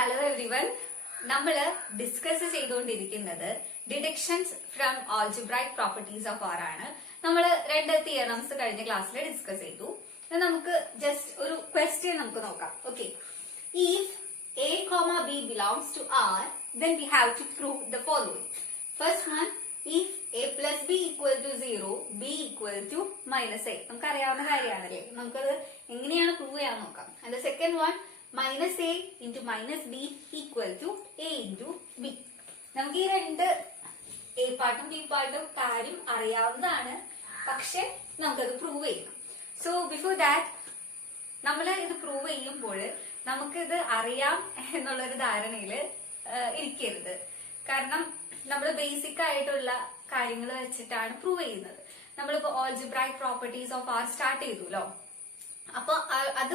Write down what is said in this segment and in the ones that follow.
Hello everyone. നമ്മള് discuss ചെയ്തുകൊണ്ടിരിക്കുന്നത് deductions from algebraic properties of R ആണ്. നമ്മൾ രണ്ട് തിയറംസ് കഴിഞ്ഞ ക്ലാസ്സിൽ ഡിസ്കസ് ചെയ്തു. നമുക്ക് ജസ്റ്റ് ഒരു ക്വസ്റ്റ്യൻ നമുക്ക് നോക്കാം. Okay, if a comma b belongs to R, then we have to prove the following. First one, if a plus b equal to 0, b equal to minus a. നമുക്ക് അറിയാവുന്ന കാര്യമാണല്ലേ, നമുക്കത് എങ്ങനെയാണ് prove ചെയ്യാൻ നോക്കാം. And the second one, minus a into minus b equal to a into b. നമുക്ക് ഈ രണ്ട് a പാർട്ടും b പാർട്ടും കാര്യം അറിയാവുന്നതാണ്, പക്ഷെ നമുക്കത് പ്രൂവ് ചെയ്യണം. സോ ബിഫോർ ദാറ്റ് നമ്മൾ ഇത് പ്രൂവ് ചെയ്യുമ്പോൾ നമുക്കിത് അറിയാം എന്നുള്ളൊരു ധാരണയില് ഇരിക്കരുത്. കാരണം നമ്മൾ ബേസിക് ആയിട്ടുള്ള കാര്യങ്ങൾ വെച്ചിട്ടാണ് പ്രൂവ് ചെയ്യുന്നത്. നമ്മളിപ്പോ algebraic properties of R start ചെയ്തുല്ലോ. അപ്പൊ അത്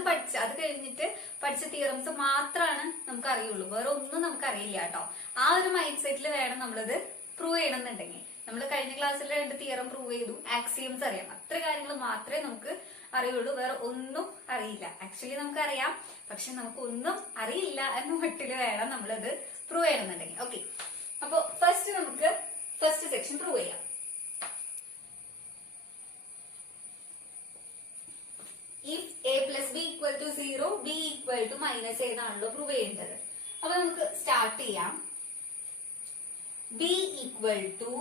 കഴിഞ്ഞിട്ട് പഠിച്ച തിയറംസ് മാത്രമാണ് നമുക്ക് അറിയുള്ളൂ, വേറെ ഒന്നും നമുക്ക് അറിയില്ല കേട്ടോ. ആ ഒരു മൈൻഡ് സെറ്റിൽ വേണം നമ്മളിത് പ്രൂവ് ചെയ്യണമെന്നുണ്ടെങ്കിൽ. നമ്മൾ കഴിഞ്ഞ ക്ലാസ്സിൽ രണ്ട് തിയറം പ്രൂവ് ചെയ്തു, ആക്സിയംസ് അറിയാം, അത്ര കാര്യങ്ങൾ മാത്രമേ നമുക്ക് അറിയുള്ളൂ, വേറെ ഒന്നും അറിയില്ല. ആക്ച്വലി നമുക്കറിയാം, പക്ഷെ നമുക്ക് ഒന്നും അറിയില്ല എന്ന മട്ടില് വേണം നമ്മളത് പ്രൂവ് ചെയ്യണമെന്നുണ്ടെങ്കിൽ. ഓക്കെ, അപ്പൊ നമുക്ക് ഫസ്റ്റ് സെക്ഷൻ പ്രൂവ് ചെയ്യാം. If a plus b equal to 0, b equal to minus a എന്നാണല്ലോ പ്രൂവ് ചെയ്യേണ്ടത്. അപ്പൊ നമുക്ക് സ്റ്റാർട്ട് ചെയ്യാം. b equal to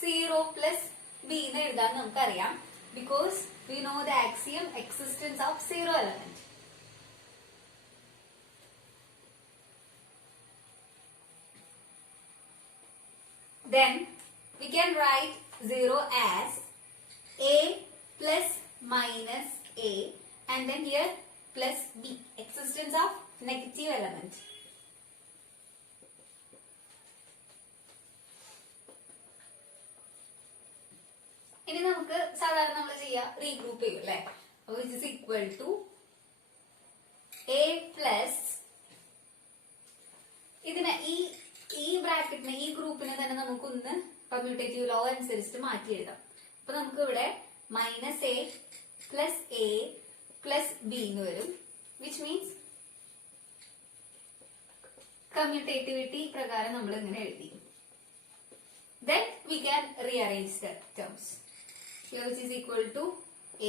0 plus b എന്ന് എഴുതാൻ നമുക്കറിയാം, because we know the axiom existence of zero element. Then we can write 0 as a plus minus a, and then here plus b, existence of negative element. ഇനി നമുക്ക് സാധാരണ നമ്മൾ regroup ചെയ്യും അല്ലെ. Which is equal to a plus, ഇതിനെ ഈ ബ്രാക്കറ്റിനെ ഈ ഗ്രൂപ്പിനെ തന്നെ നമുക്കൊന്ന് കമ്മ്യൂട്ടേറ്റീവ് ലോ അനുസരിച്ച് മാറ്റി എഴുതാം. അപ്പൊ നമുക്ക് ഇവിടെ minus A plus A plus B എന്ന് വരും, വിച്ച് മീൻസ് കമ്മ്യൂട്ടേറ്റിവിറ്റി പ്രകാരം നമ്മൾ ഇങ്ങനെ എഴുതി. Then we can rearrange the terms. Here which is equal to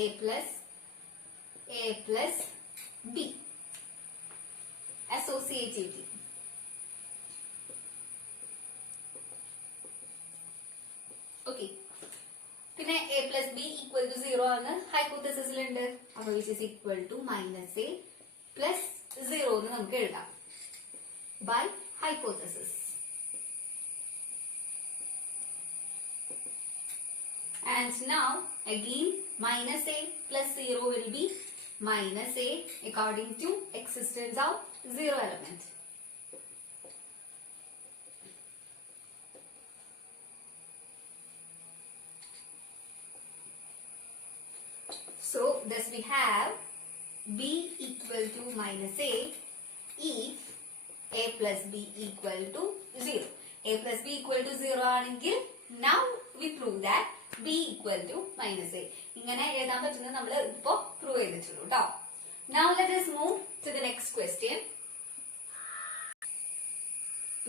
a plus b. Associativity. Okay. പിന്നെ a plus b equal to 0 ആണ് ഹൈപ്പോത്തസിസിലുണ്ട്. അപ്പോൾ which is equal to minus a plus 0 എന്ന് നമുക്ക് എഴുതാം by hypothesis. And now again minus a plus 0 will be minus a according to existence of zero element. So thus we have b equal to minus a if a plus b equal to 0. a plus b equal to 0 ആണെങ്കിൽ now we prove that b equal to minus a. ഇങ്ങനെ എഴുതാൻ പറ്റുന്നത് നമ്മൾ ഇപ്പോ prove ചെയ്തിട്ടുള്ളൂ കേട്ടോ. Now let us move to the next question.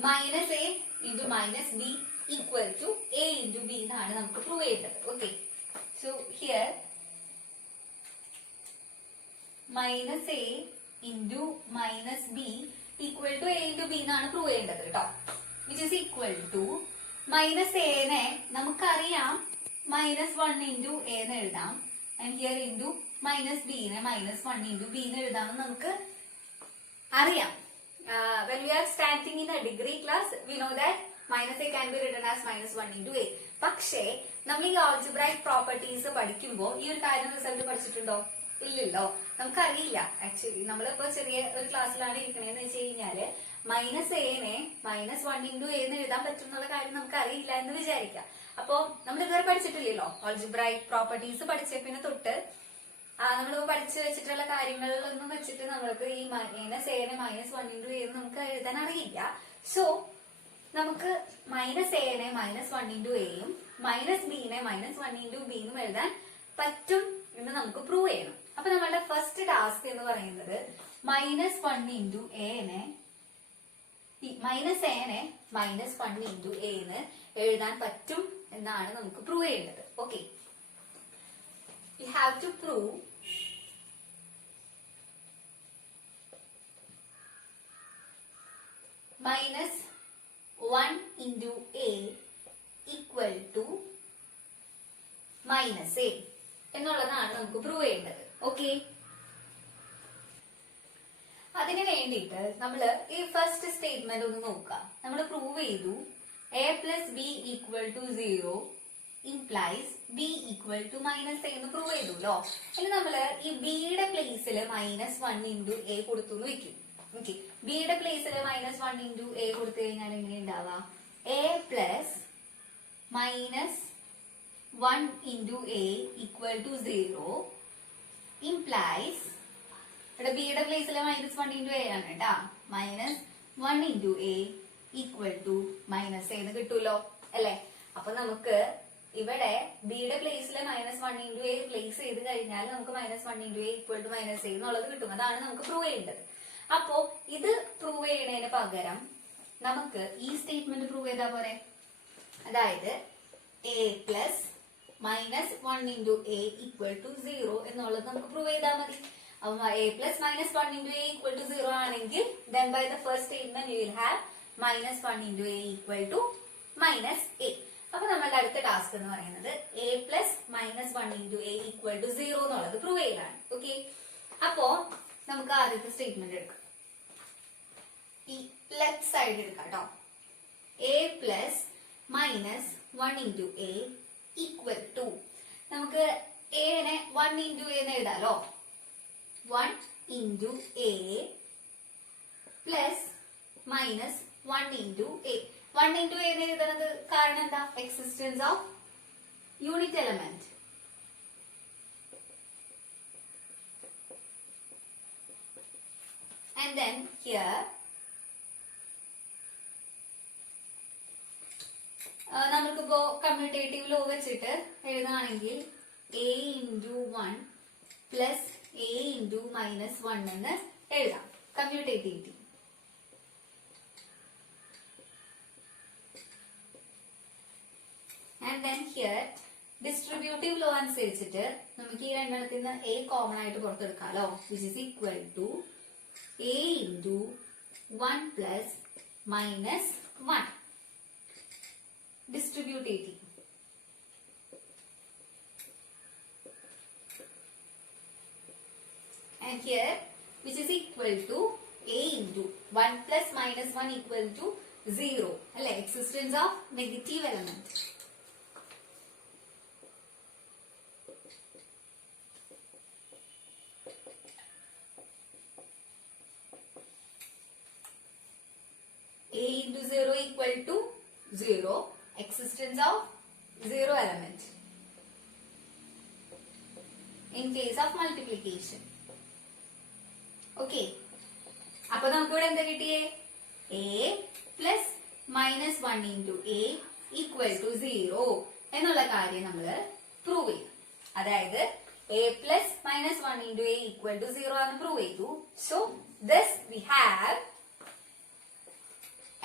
Minus a into minus b equal to a into b എന്നാണ് നമുക്ക് പ്രൂവ് ചെയ്യേണ്ടത്. Okay, so here minus a into minus b equal to a into b എന്നാണ് prove ചെയ്യേണ്ടത് കേട്ടോ. which is equal to minus a നെ നമുക്കറിയാം minus 1 into a എന്ന് എഴുതാം, and here into minus b നെ minus 1 into b എന്ന് എഴുതാമെന്ന് നമുക്ക് അറിയാം. When we are starting in a degree class, we know that minus a can be written as minus 1 into a. പക്ഷേ നമ്മൾ ഈ ആൾജിബ്രൈക് പ്രോപ്പർട്ടീസ് പഠിക്കുമ്പോൾ ഈ ഒരു കാര്യം റിസൾട്ട് പഠിച്ചിട്ടുണ്ടോ? ഇല്ലല്ലോ, നമുക്കറിയില്ല. ആക്ച്വലി നമ്മളിപ്പോ ചെറിയ ഒരു ക്ലാസ്സിലാണ് ഇരിക്കണേന്ന് വെച്ച് കഴിഞ്ഞാല് മൈനസ് എനെ മൈനസ് 1 into a എന്ന് എഴുതാൻ പറ്റും എന്നുള്ള കാര്യം നമുക്ക് അറിയില്ല എന്ന് വിചാരിക്കാം. അപ്പൊ നമ്മൾ ഇതുവരെ പഠിച്ചിട്ടില്ലല്ലോ ആൾജിബ്രൈക് പ്രോപ്പർട്ടീസ് പഠിച്ചപ്പിന് തൊട്ട് നമ്മളിപ്പോ പഠിച്ചു വെച്ചിട്ടുള്ള കാര്യങ്ങളിലൊന്നും വെച്ചിട്ട് നമ്മൾക്ക് ഈ മൈനസ് എനെ മൈനസ് 1 into a എന്ന് നമുക്ക് എഴുതാൻ അറിയില്ല. സോ നമുക്ക് മൈനസ് എനെ മൈനസ് 1 into a യും മൈനസ് ബിനെ മൈനസ് 1 into b യും എഴുതാൻ പറ്റും എന്ന് നമുക്ക് പ്രൂവ് ചെയ്യണം. അപ്പൊ നമ്മളുടെ ഫസ്റ്റ് ടാസ്ക് എന്ന് പറയുന്നത് -1 into a നെ ഈ മൈനസ് എനെ -1 × a എന്ന് എഴുതാൻ പറ്റും എന്നാണ് നമുക്ക് പ്രൂവ് ചെയ്യേണ്ടത്. Okay, we have to prove -1 × a equal to -a എന്നുള്ളതാണ് നമുക്ക് പ്രൂവ് ചെയ്യേണ്ടത്. ഓക്കെ, അതിന് വേണ്ടിയിട്ട് നമ്മൾ ഈ ഫസ്റ്റ് സ്റ്റേറ്റ്മെന്റ് ഒന്ന് നോക്കാം. നമ്മൾ പ്രൂവ് ചെയ്തു a plus b equal to 0 implies b equal to -a എന്ന് പ്രൂവ് ചെയ്തുല്ലോ. ഇനി നമ്മള് ഈ b യുടെ പ്ലേസിൽ -1 × a കൊടുത്തു എന്ന് വെക്കും. ഓക്കെ, b യുടെ പ്ലേസിൽ -1 × a കൊടുത്തു കഴിഞ്ഞാൽ എങ്ങനെ ഉണ്ടാവുക? a plus -1 × a equal to 0 implies, ഇവിടെ b യുടെ പ്ലേസിൽ -1 × a ആണ് കേട്ടാ, -1 × a equal to -a എന്ന് കിട്ടൂലോ അല്ലെ. അപ്പൊ നമുക്ക് ഇവിടെ b യുടെ പ്ലേസിൽ -1 × a പ്ലേസ് ചെയ്ത് കഴിഞ്ഞാൽ നമുക്ക് -1 × a equal to -a എന്നുള്ളത് കിട്ടും. അതാണ് നമുക്ക് പ്രൂവ് ചെയ്യേണ്ടത്. അപ്പോ ഇത് പ്രൂവ് ചെയ്യുന്നതിന് പകരം നമുക്ക് ഈ സ്റ്റേറ്റ്മെന്റ് പ്രൂവ് ചെയ്താൽ പോരെ. അതായത് a plus -1 × a equal to 0 എന്നുള്ളത് നമുക്ക് പ്രൂവ് ചെയ്താൽ മതി. അപ്പൊ a plus -1 × a equal to 0 ആണെങ്കിൽ then by the first statement we will have -1 × a equal to -a. അപ്പൊ നമ്മളുടെ അടുത്ത ടാസ്ക് എന്ന് പറയുന്നത് a plus -1 × a equal to 0 എന്നുള്ളത് പ്രൂവ് ചെയ്യലാണ്. ഓക്കെ, അപ്പോ നമുക്ക് ആദ്യത്തെ സ്റ്റേറ്റ്മെന്റ് എടുക്കാം. ഈ ലെഫ്റ്റ് സൈഡ് എടുക്കാം കേട്ടോ. a plus -1 × a equal to, നമുക്ക് a നെ 1 × a എന്ന് എഴുതാലോ. 1 × a plus -1 × a. 1 × a എന്ന് എഴുതുന്നത് കാരണം എന്താ? Existence of unit element. And then here നമുക്കിപ്പോ കമ്മ്യൂട്ടേറ്റീവ് ലോ വെച്ചിട്ട് എഴുതുകയാണെങ്കിൽ a × 1 plus a × -1 എന്ന് എഴുതാം commutativity. And then here distributive law അനുസരിച്ചിട്ട് നമുക്ക് ഈ രണ്ടെണ്ണത്തിൽ നിന്ന് a കോമൺ ആയിട്ട് പുറത്തെടുക്കാമല്ലോ, which is equal to a × 1 plus -1 distributivity. And here which is equal to a × 1 plus -1 equal to 0 അല്ലെ, existence of negative element. a × 0 equal to 0, existence of 0 element in case of multiplication. Okay, അപ്പൊ നമുക്ക് ഇവിടെ എന്താ കിട്ടിയേ? a plus -1 × a equal to 0 എന്നുള്ള കാര്യം നമ്മൾ prove ചെയ്തു. അതായത് a plus -1 × a equal to 0 ആണ് പ്രൂവ് ചെയ്തു. So this we have,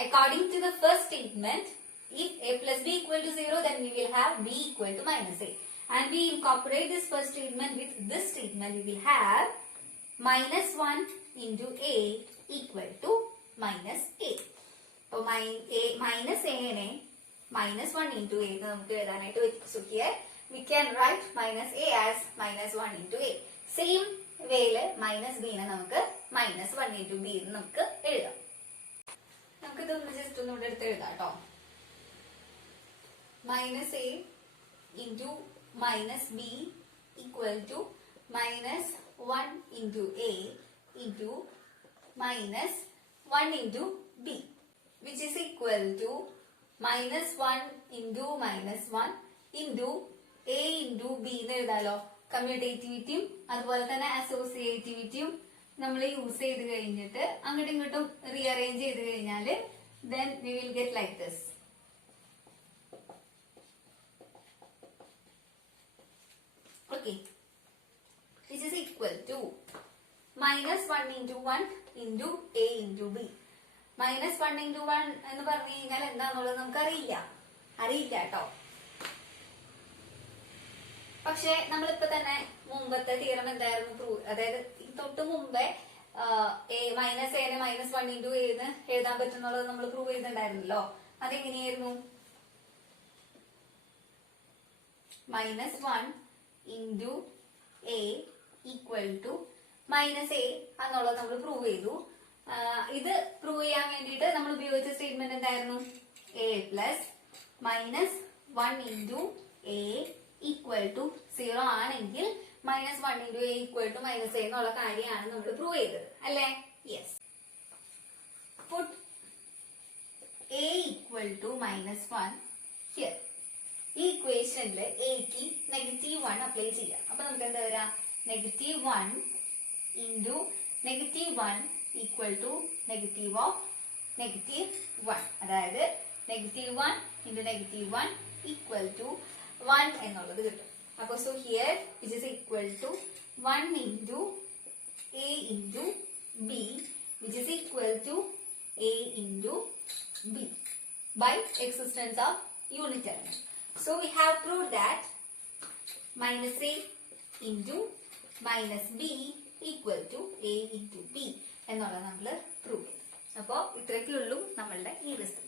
according to the first statement, if a plus b equal to 0, then we will have b equal to -a. And we incorporate this first statement with this statement, we will have -1 × a equal to -a. So -a നെ -1 × a എന്ന് നമുക്ക് എഴുതാനായിട്ട് പറ്റും. So here we can write -a as -1 × a. Same വേയില് -b നെ നമുക്ക് -1 × b എന്ന് നമുക്ക് എഴുതാം. നമുക്ക് ഇതൊന്ന് ജസ്റ്റ് ഒന്നുകൂടെ എടുത്ത് എഴുതാം കേട്ടോ. -a × -b equal to -1 × a into -1 × b, which is equal to -1 × -1 into a into b എന്ന് എഴുതാലോ. കമ്മ്യൂട്ടേറ്റിവിറ്റിയും അതുപോലെ തന്നെ അസോസിയേറ്റിവിറ്റിയും നമ്മൾ യൂസ് ചെയ്ത് കഴിഞ്ഞിട്ട് അങ്ങോട്ടും ഇങ്ങോട്ടും റീഅറേഞ്ച് ചെയ്ത് കഴിഞ്ഞാൽ then we will get like this. Okay, this is equal to -1 × 1 into a into b. -1 into 1 എന്ന് പറഞ്ഞു കഴിഞ്ഞാൽ എന്താന്നുള്ളത് നമുക്ക് അറിയില്ല കേട്ടോ. പക്ഷെ നമ്മളിപ്പോ തന്നെ മുമ്പത്തെ തിയറം എന്തായിരുന്നു പ്രൂവ്, അതായത് തൊട്ട് മുമ്പേ മൈനസ് എനെ -1 into a എന്ന് എഴുതാൻ പറ്റുന്നുള്ളത് നമ്മൾ prove ചെയ്തിട്ടുണ്ടായിരുന്നല്ലോ. അതെങ്ങനെയായിരുന്നു? -1 into a equal to -a എന്നുള്ളത് നമ്മൾ പ്രൂവ് ചെയ്തു. ഇത് പ്രൂവ് ചെയ്യാൻ വേണ്ടിയിട്ട് നമ്മൾ ഉപയോഗിച്ച സ്റ്റേറ്റ്മെന്റ് എന്തായിരുന്നു? a plus -1 into a equal to 0 ആണെങ്കിൽ -1 into a equal to -a എന്നുള്ള കാര്യമാണ് നമ്മൾ പ്രൂവ് ചെയ്തത് അല്ലേ? Yes. Put a equal to -1 here. ഈ ഇക്വേഷനിൽ എക്ക് -1 അപ്ലൈ ചെയ്യാം. അപ്പൊ നമുക്ക് എന്താ വരാ? -1 into -1 equal to negative of -1. അതായത് -1 into -1 equal to 1 എന്നുള്ളത് കിട്ടും. അപ്പൊ so here which is equal to 1 into a into b which is equal to a into b by existence of unit element. So we have proved that -a into -b equal to a into b എന്നുള്ളത് നമ്മൾ prove ചെയ്തു. അപ്പോൾ ഇത്രയൊക്കെ ഉള്ളൂ നമ്മളുടെ ഈ result.